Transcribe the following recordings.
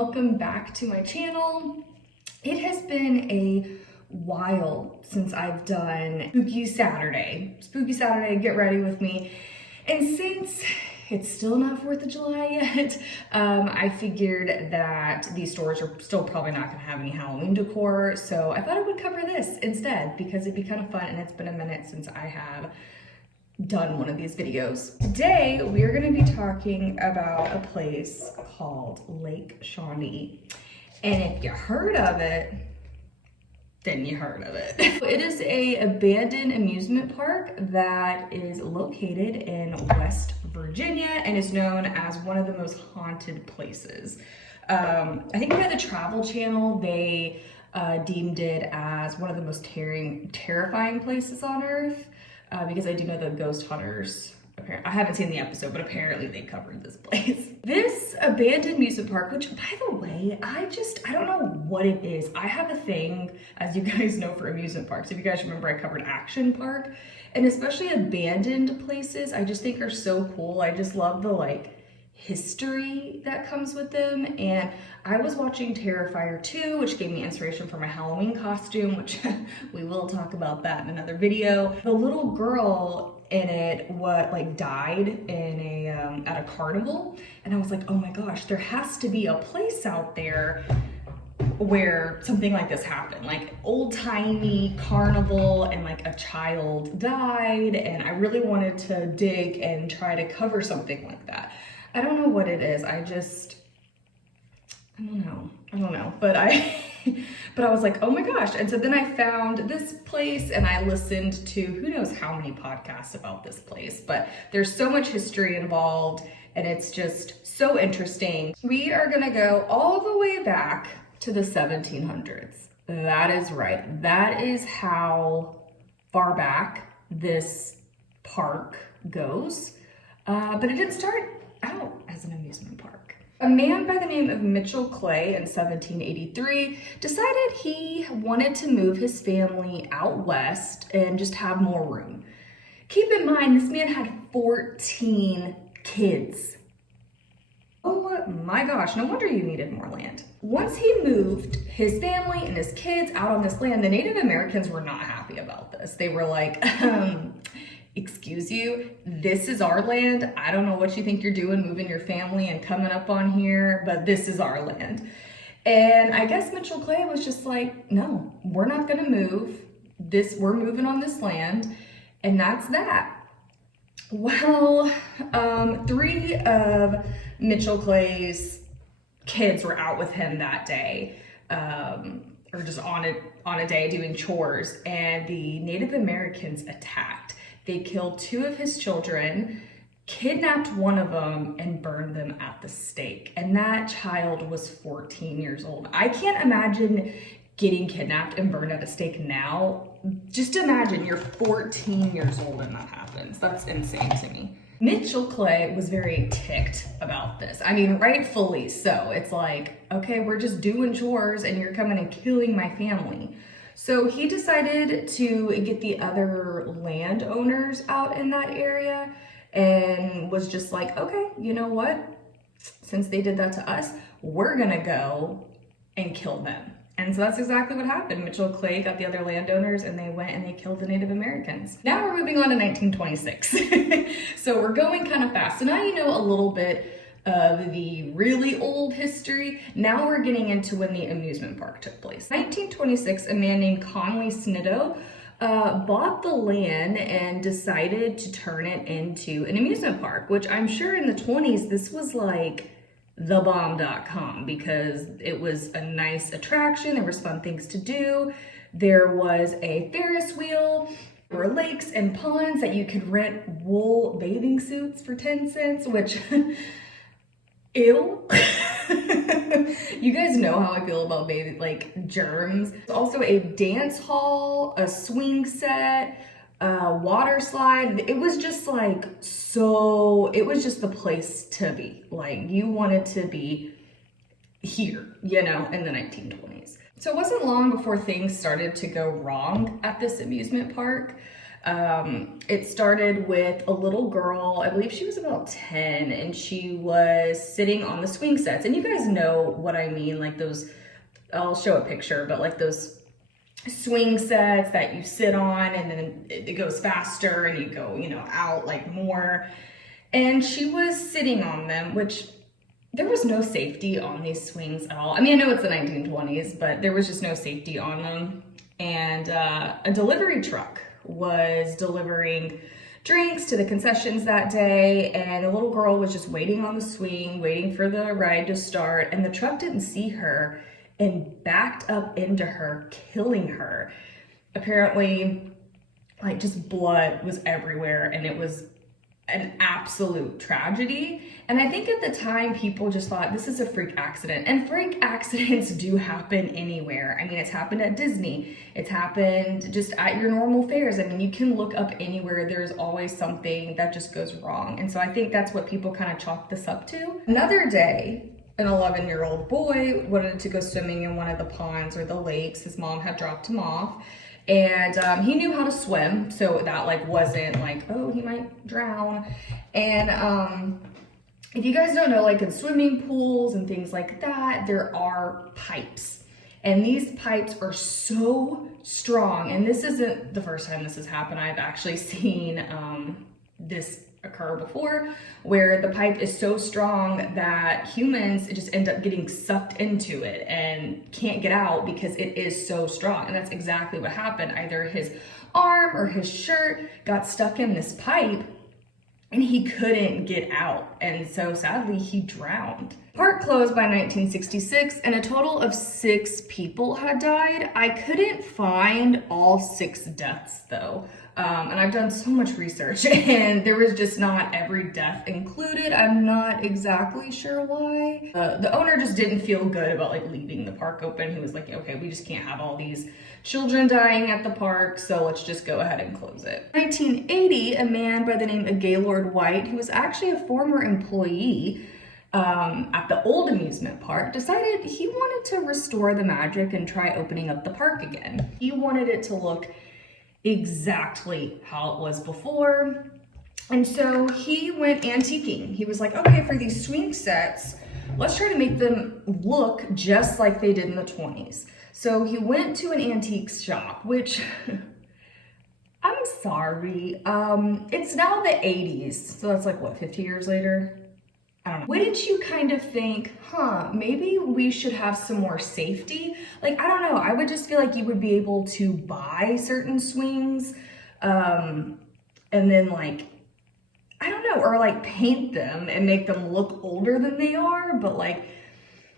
welcome back to my channel. It has been a while since I've done Spooky Saturday. Spooky Saturday, get ready with me. And since it's still not 4th of July yet, I figured that these stores are still probably not gonna have any Halloween decor, so I thought I would cover this instead because it'd be kind of fun, and it's been a minute since I have done one of these videos. Today, we're gonna be talking about a place called Lake Shawnee. And if you heard of it, then you heard of it. It is a abandoned amusement park that is located in West Virginia and is known as one of the most haunted places. I think by the Travel Channel, they deemed it as one of the most terrifying places on Earth. Because I do know the ghost hunters, I haven't seen the episode, but apparently they covered this place. This abandoned amusement park, which by the way, I don't know what it is. I have a thing, as you guys know, for amusement parks. If you guys remember, I covered Action Park, and especially abandoned places, I just think are so cool. I just love the history that comes with them. And I was watching Terrifier 2, which gave me inspiration for my Halloween costume, which we will talk about that in another video. The little girl in it died in a at a carnival, and I was like, oh my gosh, there has to be a place out there where something like this happened, like old-timey carnival, and a child died, and I really wanted to dig and try to cover something like that. I don't know what it is. I don't know, but I was like, oh my gosh. And so then I found this place and I listened to who knows how many podcasts about this place, but there's so much history involved and it's just so interesting. We are gonna go all the way back to the 1700s. That is right. That is how far back this park goes. But it didn't start out as an amusement park. A man by the name of Mitchell Clay in 1783 decided he wanted to move his family out west and just have more room. Keep in mind, this man had 14 kids. Oh my gosh, no wonder you needed more land. Once he moved his family and his kids out on this land, the Native Americans were not happy about this. They were like, excuse you, this is our land. I don't know what you think you're doing moving your family and coming up on here, but this is our land. And I guess Mitchell Clay was just like, no, we're not gonna move. We're moving on this land, and that's that. Well, 3 of Mitchell Clay's kids were out with him that day, or just on a day doing chores, and the Native Americans attacked. They killed 2 of his children, kidnapped one of them, and burned them at the stake. And that child was 14 years old. I can't imagine getting kidnapped and burned at a stake now. Just imagine you're 14 years old and that happens. That's insane to me. Mitchell Clay was very ticked about this. I mean, rightfully so. It's like, okay, we're just doing chores and you're coming and killing my family. So he decided to get the other landowners out in that area and was just like, okay, you know what? Since they did that to us, we're gonna go and kill them. And so that's exactly what happened. Mitchell Clay got the other landowners and they went and they killed the Native Americans. Now we're moving on to 1926. So we're going kind of fast. So now you know a little bit of the really old history. Now we're getting into when the amusement park took place. 1926, a man named Conley Snidow bought the land and decided to turn it into an amusement park, which I'm sure in the 20s, this was like thebomb.com because it was a nice attraction. There was fun things to do. There was a Ferris wheel. There were lakes and ponds that you could rent wool bathing suits for 10 cents, which ew. You guys know how I feel about germs. There's also a dance hall, a swing set, a water slide. It was just it was just the place to be. You wanted to be here, in the 1920s. So it wasn't long before things started to go wrong at this amusement park. It started with a little girl, I believe she was about 10, and she was sitting on the swing sets. And you guys know what I mean, like those, I'll show a picture, but like those swing sets that you sit on and then it goes faster and you go, you know, out like more. And she was sitting on them, which there was no safety on these swings at all. I mean, I know it's the 1920s, but there was just no safety on them. And a delivery truck was delivering drinks to the concessions that day, and the little girl was just waiting on the swing, waiting for the ride to start, and the truck didn't see her and backed up into her, killing her. Apparently, like, just blood was everywhere, and it was an absolute tragedy. And I think at the time people just thought this is a freak accident, and freak accidents do happen anywhere. I mean, it's happened at Disney, it's happened just at your normal fairs. I mean, you can look up anywhere, there's always something that just goes wrong. And so I think that's what people kind of chalk this up to. Another day, an 11-year-old boy wanted to go swimming in one of the ponds or the lakes. His mom had dropped him off. And he knew how to swim, so that like wasn't like, oh, he might drown. And if you guys don't know, like in swimming pools and things like that, there are pipes. And these pipes are so strong. And this isn't the first time this has happened. I've actually seen this occur before, where the pipe is so strong that humans just end up getting sucked into it and can't get out because it is so strong. And that's exactly what happened. Either his arm or his shirt got stuck in this pipe and he couldn't get out. And so sadly, he drowned. Park closed by 1966 and a total of 6 people had died. I couldn't find all 6 deaths though. And I've done so much research and there was just not every death included. I'm not exactly sure why. The owner just didn't feel good about like leaving the park open. He was like, okay, we just can't have all these children dying at the park, so let's just go ahead and close it. 1980, a man by the name of Gaylord White, who was actually a former employee at the old amusement park, decided he wanted to restore the magic and try opening up the park again. He wanted it to look exactly how it was before. And so he went antiquing. He was like, okay, for these swing sets, let's try to make them look just like they did in the 20s. So he went to an antique shop, which I'm sorry, it's now the 80s. So that's like what, 50 years later? I don't know. Wouldn't you kind of think, maybe we should have some more safety? Like, I don't know. I would just feel like you would be able to buy certain swings and then like, I don't know, or like paint them and make them look older than they are. But like,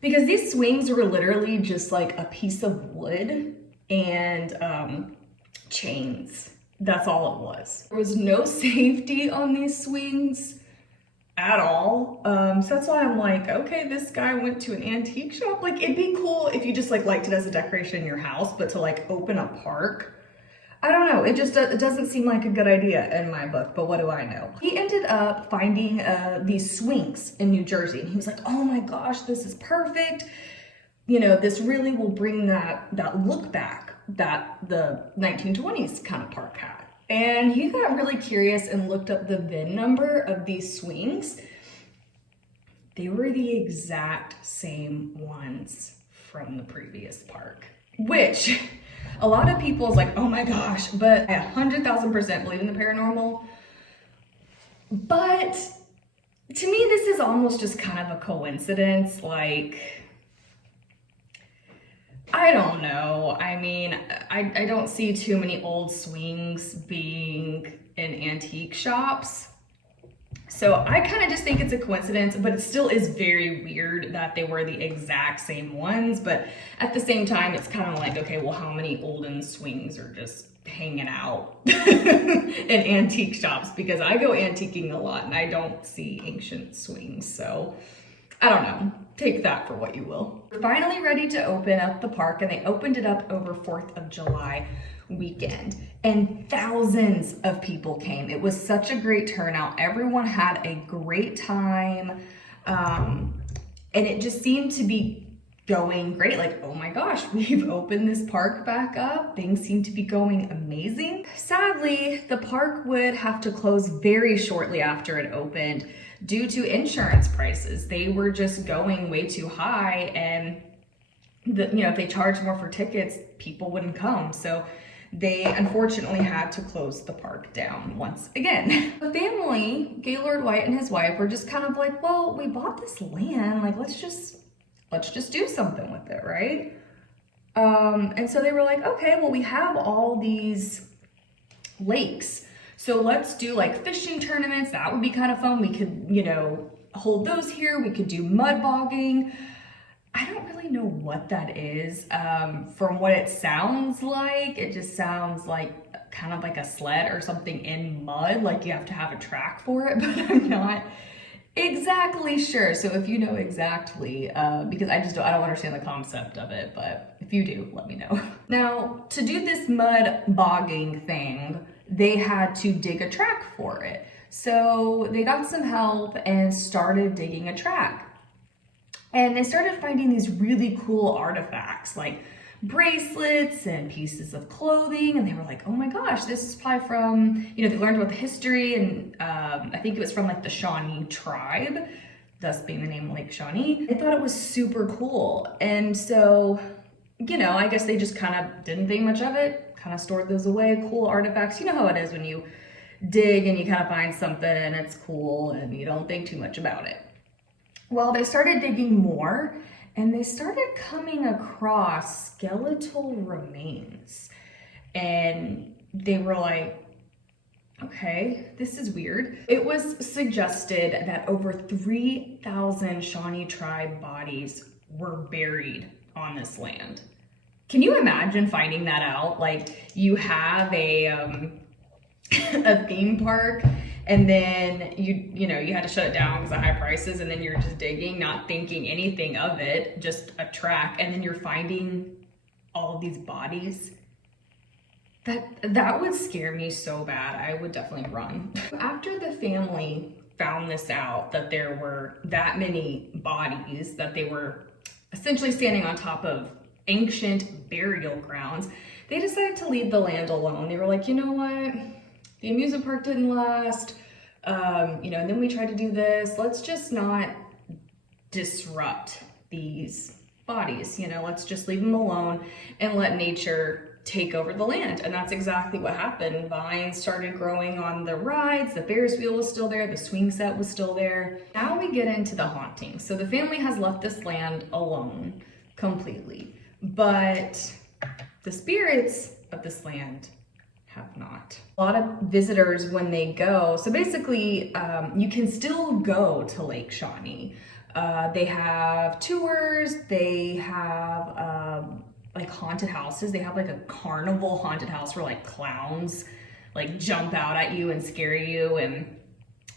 because these swings were literally just like a piece of wood and chains. That's all it was. There was no safety on these swings at all. So that's why I'm like, okay, this guy went to an antique shop. Like, it'd be cool if you just like liked it as a decoration in your house, but to like open a park, I don't know. It just it doesn't seem like a good idea in my book, but what do I know? He ended up finding these swings in New Jersey, and he was like, oh my gosh, this is perfect. You know, this really will bring that look back that the 1920s kind of park had. And he got really curious and looked up the VIN number of these swings. They were the exact same ones from the previous park, which a lot of people is like, oh my gosh, but I 100,000% believe in the paranormal. But to me, this is almost just kind of a coincidence. Like, I don't know. I mean, I don't see too many old swings being in antique shops. So I kind of just think it's a coincidence, but it still is very weird that they were the exact same ones. But at the same time, it's kind of like, okay, well, how many olden swings are just hanging out in antique shops? Because I go antiquing a lot and I don't see ancient swings. So I don't know. Take that for what you will. We're finally ready to open up the park, and they opened it up over 4th of July weekend, and thousands of people came. It was such a great turnout. Everyone had a great time, and it just seemed to be going great. Like, oh my gosh, we've opened this park back up. Things seem to be going amazing. Sadly, the park would have to close very shortly after it opened due to insurance prices. They were just going way too high, and if they charged more for tickets, people wouldn't come. So they unfortunately had to close the park down once again. The family, Gaylord White and his wife, were just kind of like, well, we bought this land, like let's just do something with it, right? And so they were like, okay, well, we have all these lakes, so let's do like fishing tournaments. That would be kind of fun. We could, hold those here. We could do mud bogging. I don't really know what that is. From what it sounds like, it just sounds like kind of like a sled or something in mud, like you have to have a track for it, but I'm not exactly sure. So if you know exactly, because I don't understand the concept of it, but if you do, let me know. Now, to do this mud bogging thing, they had to dig a track for it. So they got some help and started digging a track. And they started finding these really cool artifacts, like bracelets and pieces of clothing, and they were like, oh my gosh, this is probably from, they learned about the history, and I think it was from like the Shawnee tribe, thus being the name Lake Shawnee. They thought it was super cool, and so, I guess they just kind of didn't think much of it, kind of stored those away. Cool artifacts. You know how it is when you dig and you kind of find something and it's cool and you don't think too much about it. Well, they started digging more, and they started coming across skeletal remains. And they were like, okay, this is weird. It was suggested that over 3,000 Shawnee tribe bodies were buried on this land. Can you imagine finding that out? Like, you have a theme park, and then you had to shut it down because of high prices, and then you're just digging, not thinking anything of it, just a track, and then you're finding all of these bodies. That would scare me so bad. I would definitely run. After the family found this out, that there were that many bodies, that they were essentially standing on top of ancient burial grounds, they decided to leave the land alone. They were like, you know what? The amusement park didn't last, and then we tried to do this. Let's just not disrupt these bodies, let's just leave them alone and let nature take over the land. And that's exactly what happened. Vines started growing on the rides, the Ferris wheel was still there, the swing set was still there. Now we get into the haunting. So the family has left this land alone completely, but the spirits of this land have not. A lot of visitors, when they go, so basically you can still go to Lake Shawnee. They have tours, they have like haunted houses. They have like a carnival haunted house where like clowns like jump out at you and scare you, and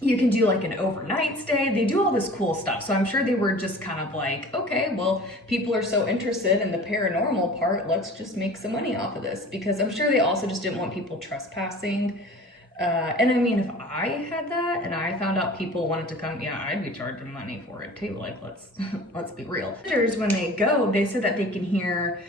you can do like an overnight stay. They do all this cool stuff. So I'm sure they were just kind of like, okay, well, people are so interested in the paranormal part, let's just make some money off of this. Because I'm sure they also just didn't want people trespassing. And I mean, if I had that and I found out people wanted to come, yeah, I'd be charging money for it too. Like, let's be real. Visitors, when they go, they said that they can hear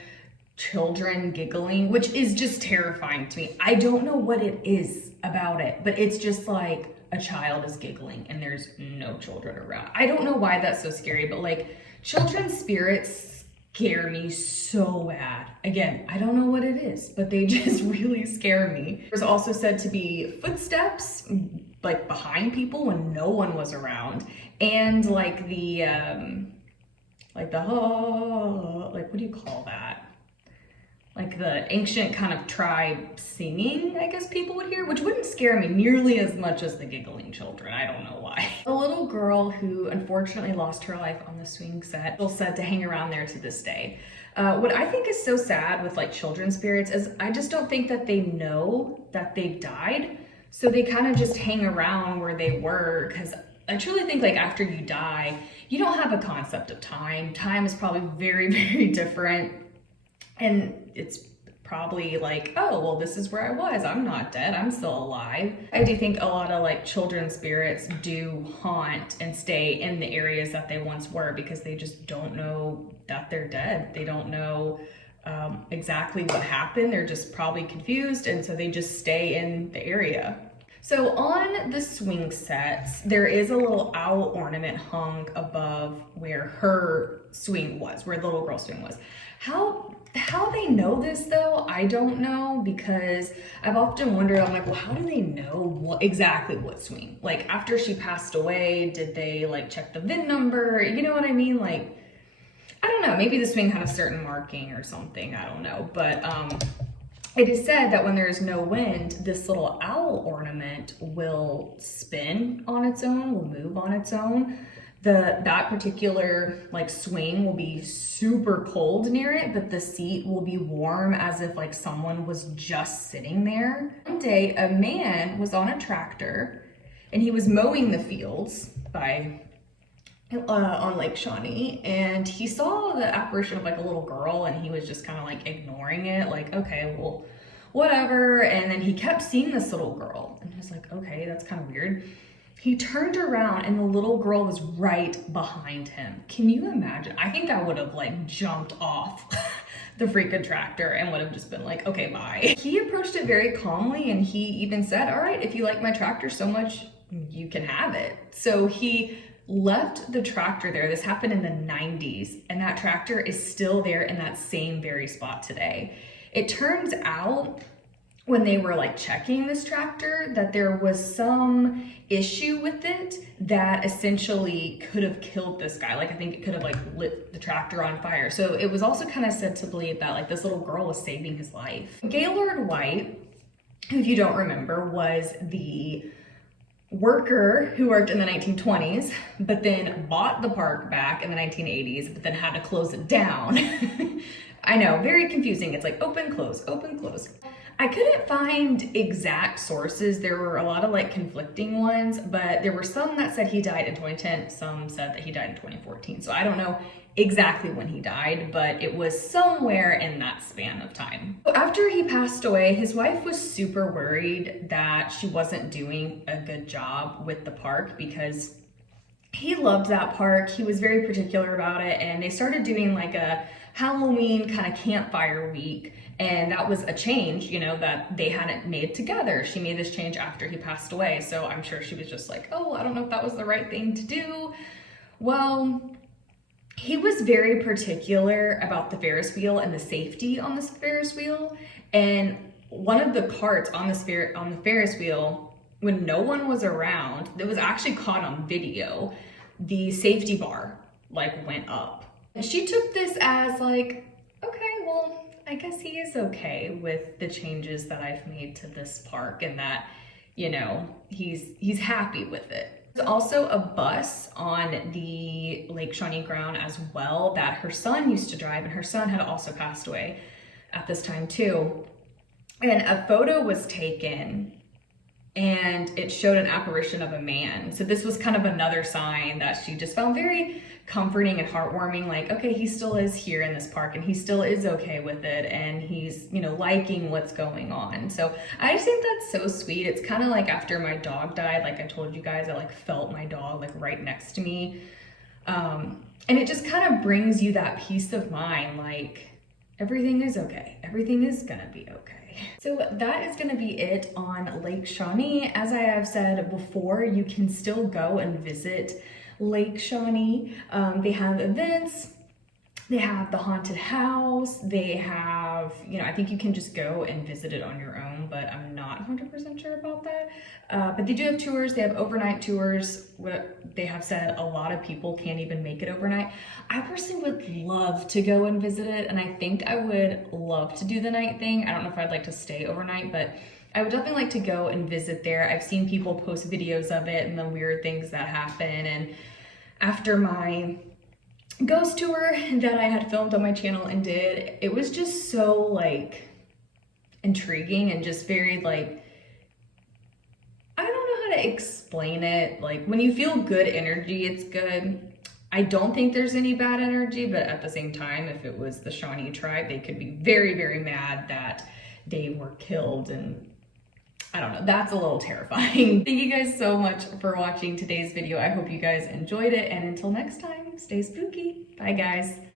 children giggling, which is just terrifying to me. I don't know what it is about it, but it's just like, a child is giggling and there's no children around. I don't know why that's so scary, but like children's spirits scare me so bad. Again, I don't know what it is, but they just really scare me. There's also said to be footsteps like behind people when no one was around, and like what do you call that? Like the ancient kind of tribe singing, I guess people would hear, which wouldn't scare me nearly as much as the giggling children. I don't know why. A little girl who unfortunately lost her life on the swing set, still said to hang around there to this day. What I think is so sad with like children's spirits is I just don't think that they know that they've died. So they kind of just hang around where they were, because I truly think like after you die, you don't have a concept of time. Time is probably very, very different. And it's probably like, oh, well, this is where I was. I'm not dead. I'm still alive. I do think a lot of like children's spirits do haunt and stay in the areas that they once were because they just don't know that they're dead. They don't know exactly what happened. They're just probably confused. And so they just stay in the area. So on the swing sets, there is a little owl ornament hung above where her swing was, where the little girl's swing was. How they know this though, I don't know, because I've often wondered, I'm like, well, how do they know exactly what swing? Like after she passed away, did they like check the VIN number? You know what I mean? Like, I don't know, maybe the swing had a certain marking or something, I don't know. But it is said that when there's no wind, this little owl ornament will spin on its own, will move on its own. That particular like swing will be super cold near it, but the seat will be warm as if like someone was just sitting there. One day a man was on a tractor and he was mowing the fields on Lake Shawnee, and he saw the apparition of like a little girl, and he was just kind of like ignoring it, like, okay, well, whatever. And then he kept seeing this little girl and he was like, okay, that's kind of weird. He turned around and the little girl was right behind him. Can you imagine? I think I would have like jumped off the freaking tractor and would have just been like, okay, bye. He approached it very calmly, and he even said, all right, if you like my tractor so much, you can have it. So he left the tractor there. This happened in the 90s, and that tractor is still there in that same very spot today. It turns out when they were like checking this tractor that there was some issue with it that essentially could have killed this guy. Like I think it could have like lit the tractor on fire. So it was also kind of said to believe that like this little girl was saving his life. Gaylord White, who if you don't remember, was the worker who worked in the 1920s, but then bought the park back in the 1980s, but then had to close it down. I know, very confusing. It's like open, close, open, close. I couldn't find exact sources. There were a lot of like conflicting ones, but there were some that said he died in 2010, some said that he died in 2014. So I don't know exactly when he died, but it was somewhere in that span of time. After he passed away, his wife was super worried that she wasn't doing a good job with the park because he loved that park. He was very particular about it, and they started doing like a Halloween kind of campfire week, and that was a change, you know, that they hadn't made together. She made this change after he passed away, so I'm sure she was just like, oh, I don't know if that was the right thing to do. Well, he was very particular about the Ferris wheel and the safety on this Ferris wheel, and one of the carts on the Ferris wheel, when no one was around, it was actually caught on video, the safety bar like went up. And she took this as like, okay, well, I guess he is okay with the changes that I've made to this park, and that, you know, he's happy with it. There's also a bus on the Lake Shawnee ground as well that her son used to drive, and her son had also passed away at this time too. And a photo was taken and it showed an apparition of a man. So this was kind of another sign that she just found very comforting and heartwarming, like, okay, he still is here in this park and he still is okay with it, and he's, you know, liking what's going on. So I just think that's so sweet. It's kind of like after my dog died, like I told you guys, I like felt my dog like right next to me. And it just kind of brings you that peace of mind, like everything is okay. Everything is gonna be okay. So that is gonna be it on Lake Shawnee. As I have said before, you can still go and visit Lake Shawnee. They have events, they have the haunted house, they have, you know, I think you can just go and visit it on your own, but I'm not 100% sure about that. But they do have tours, they have overnight tours. What they have said, a lot of people can't even make it overnight. I personally would love to go and visit it, and I think I would love to do the night thing. I don't know if I'd like to stay overnight, but I would definitely like to go and visit there. I've seen people post videos of it and the weird things that happen. And after my ghost tour that I had filmed on my channel and did, it was just so like intriguing and just very like, I don't know how to explain it. Like when you feel good energy, it's good. I don't think there's any bad energy, but at the same time, if it was the Shawnee tribe, they could be very, very mad that they were killed, and I don't know, that's a little terrifying. Thank you guys so much for watching today's video. I hope you guys enjoyed it, and until next time, stay spooky. Bye guys.